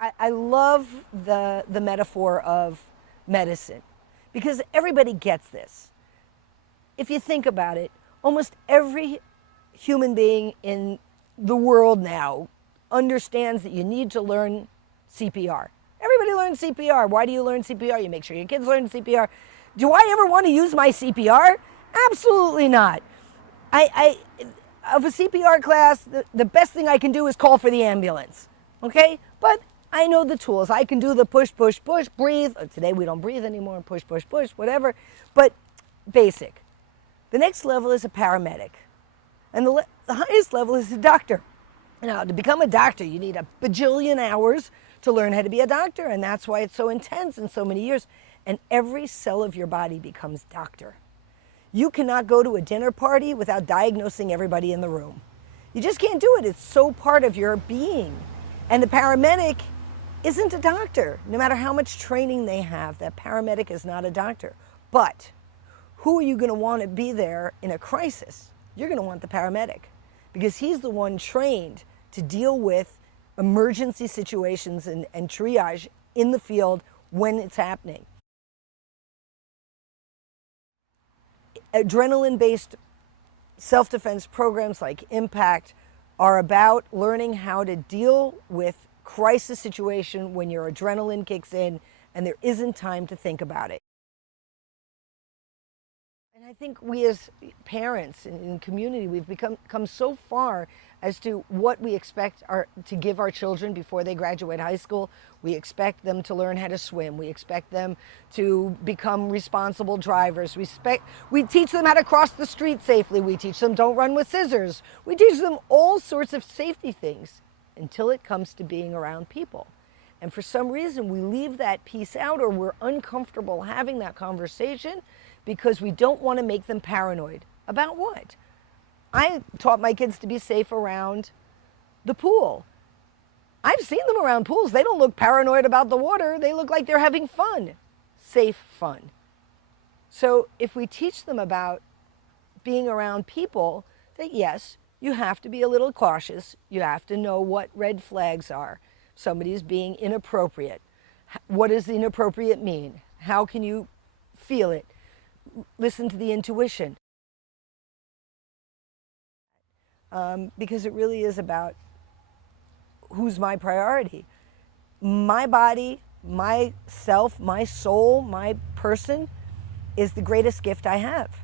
I love the metaphor of medicine because everybody gets this. If you think about it, almost every human being in the world now understands that you need to learn CPR. Everybody learns CPR. Why do you learn CPR? You make sure your kids learn CPR. Do I ever want to use my CPR? Absolutely not. Of a CPR class, the best thing I can do is call for the ambulance. Okay? But I know the tools. I can do the push, push, push, breathe. Today we don't breathe anymore. Push, push, push, whatever. But basic. The next level is a paramedic. And the highest level is a doctor. Now, to become a doctor, you need a bajillion hours to learn how to be a doctor. And that's why it's so intense and so many years. And every cell of your body becomes doctor. You cannot go to a dinner party without diagnosing everybody in the room. You just can't do it. It's so part of your being. And the paramedic isn't a doctor. No matter how much training they have, that paramedic is not a doctor. But who are you going to want to be there in a crisis? You're going to want the paramedic because he's the one trained to deal with emergency situations and triage in the field when it's happening. Adrenaline-based self-defense programs like Impact are about learning how to deal with crisis situation when your adrenaline kicks in and there isn't time to think about it. And I think we as parents in community, we've come so far as to what we expect to give our children before they graduate high school. We expect them to learn how to swim. We expect them to become responsible drivers. We teach them how to cross the street safely. We teach them don't run with scissors. We teach them all sorts of safety things until it comes to being around people. And for some reason, we leave that piece out or we're uncomfortable having that conversation because we don't want to make them paranoid. About what? I taught my kids to be safe around the pool. I've seen them around pools. They don't look paranoid about the water. They look like they're having fun. Safe fun. So if we teach them about being around people, that yes, you have to be a little cautious. You have to know what red flags are. Somebody's being inappropriate. What does inappropriate mean? How can you feel it? Listen to the intuition. Because it really is about who's my priority. My body, myself, my soul, my person is the greatest gift I have.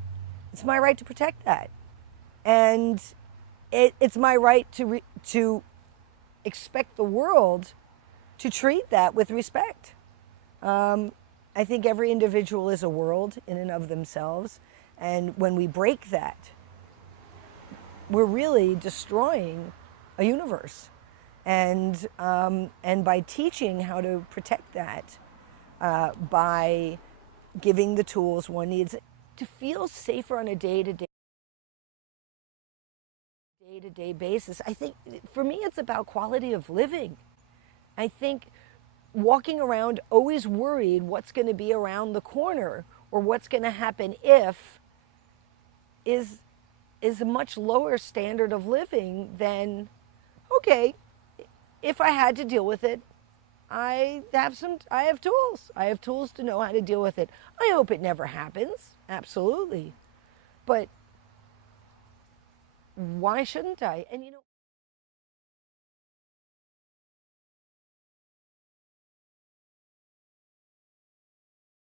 It's my right to protect that. And it's my right to expect the world to treat that with respect. I think every individual is a world in and of themselves. And when we break that, we're really destroying a universe. And by teaching how to protect that, by giving the tools one needs to feel safer on a day-to-day basis, I think for me it's about quality of living. I think walking around always worried what's going to be around the corner or what's going to happen if is a much lower standard of living than, okay, if I had to deal with it, I have tools. I have tools to know how to deal with it. I hope it never happens, absolutely. But why shouldn't I? And you know,